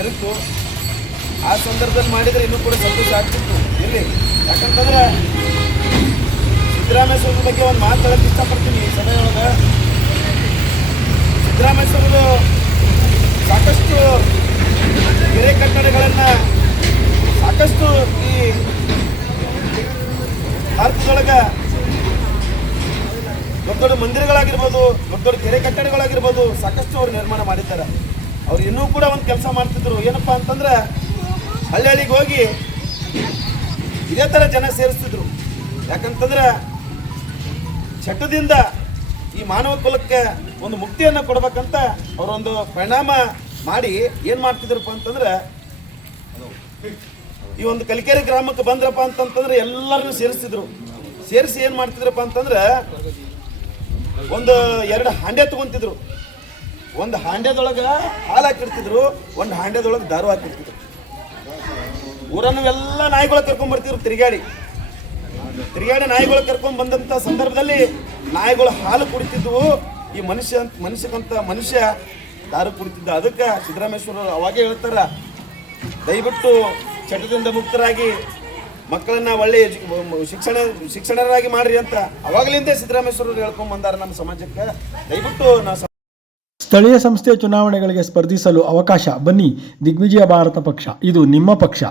ಜರುಗಿತು. ಆ ಸಂದರ್ಭದಲ್ಲಿ ಮಾಡಿದರೆ ಇನ್ನೂ ಕೂಡ ಸಂತೋಷ ಆಗ್ತಿತ್ತು. ಇಲ್ಲಿ ಯಾಕಂತಂದ್ರೆ ಸಿದ್ದರಾಮೇಶ್ವರರ ಬಗ್ಗೆ ಒಂದು ಮಾತಾಡೋಕ್ಕೆ ಇಷ್ಟಪಡ್ತೀನಿ ಈ ಸಭೆಯೊಳಗೆ. ಸಿದ್ದರಾಮೇಶ್ವರರು ಸಾಕಷ್ಟು ಕೆರೆ ಕಟ್ಟಡಗಳನ್ನು ಸಾಕಷ್ಟು ಈ ಭಾರತದೊಳಗೆ ದೊಡ್ಡ ದೊಡ್ಡ ಮಂದಿರಗಳಾಗಿರ್ಬೋದು, ದೊಡ್ಡ ದೊಡ್ಡ ಕೆರೆ ಕಟ್ಟಡಗಳಾಗಿರ್ಬೋದು ಸಾಕಷ್ಟು ಅವ್ರು ನಿರ್ಮಾಣ ಮಾಡಿದ್ದಾರೆ. ಅವ್ರು ಇನ್ನೂ ಕೂಡ ಒಂದು ಕೆಲಸ ಮಾಡ್ತಿದ್ರು. ಏನಪ್ಪ ಅಂತಂದ್ರೆ ಹಳ್ಳಿಗೆ ಹೋಗಿ ಇದೇ ಥರ ಜನ ಸೇರಿಸ್ತಿದ್ರು. ಯಾಕಂತಂದ್ರೆ ಚಟದಿಂದ ಈ ಮಾನವ ಕುಲಕ್ಕೆ ಒಂದು ಮುಕ್ತಿಯನ್ನು ಕೊಡ್ಬೇಕಂತ ಅವರೊಂದು ಪರಿಣಾಮ ಮಾಡಿ ಏನು ಮಾಡ್ತಿದ್ರಪ್ಪ ಅಂತಂದ್ರೆ ಈ ಒಂದು ಕಲಿಕೆರೆ ಗ್ರಾಮಕ್ಕೆ ಬಂದ್ರಪ್ಪ ಅಂತಂತಂದ್ರೆ ಎಲ್ಲರನ್ನೂ ಸೇರಿಸ್ತಿದ್ರು. ಸೇರಿಸಿ ಏನು ಮಾಡ್ತಿದ್ರಪ್ಪ ಅಂತಂದ್ರೆ ಒಂದು 2 ಹಾಂಡೆ ತಗೊಂತಿದ್ರು. ಒಂದು ಹಾಂಡ್ಯದೊಳಗೆ ಹಾಲು ಹಾಕಿರ್ತಿದ್ರು, ಒಂದು ಹಾಂಡ್ಯದೊಳಗೆ ದಾರು ಹಾಕಿರ್ತಿದ್ರು. ಊರನ್ನೆಲ್ಲ ನಾಯಿಗಳು ಕರ್ಕೊಂಡ್ಬರ್ತಿದ್ರು. ತಿರುಗಾಡಿ ನಾಯಿಗಳು ಕರ್ಕೊಂಡು ಬಂದಂಥ ಸಂದರ್ಭದಲ್ಲಿ ನಾಯಿಗಳು ಹಾಲು ಕುಡಿತಿದ್ವು. ಈ ಮನುಷ್ಯ ದಾರು ಕುಡಿತಿದ್ದ. ಅದಕ್ಕೆ ಸಿದ್ದರಾಮೇಶ್ವರರು ಅವಾಗೇ ಹೇಳ್ತಾರ, ದಯವಿಟ್ಟು ಚಟದಿಂದ ಮುಕ್ತರಾಗಿ ಮಕ್ಕಳನ್ನ ಒಳ್ಳೆಯ ಶಿಕ್ಷಣರಾಗಿ ಮಾಡ್ರಿ ಅಂತ ಅವಾಗಲಿಂದ ಸಿದ್ದರಾಮೇಶ್ವರರು ಹೇಳ್ಕೊಂಡು ಬಂದಾರ ನಮ್ಮ ಸಮಾಜಕ್ಕೆ. ದಯವಿಟ್ಟು ನಾವು ಸ್ಥಳೀಯ ಸಂಸ್ಥೆಯ ಚುನಾವಣೆಗಳಿಗೆ ಸ್ಪರ್ಧಿಸಲು ಅವಕಾಶ. ಬನ್ನಿ, ದಿಗ್ವಿಜಯ ಭಾರತ ಪಕ್ಷ, ಇದು ನಿಮ್ಮ ಪಕ್ಷ.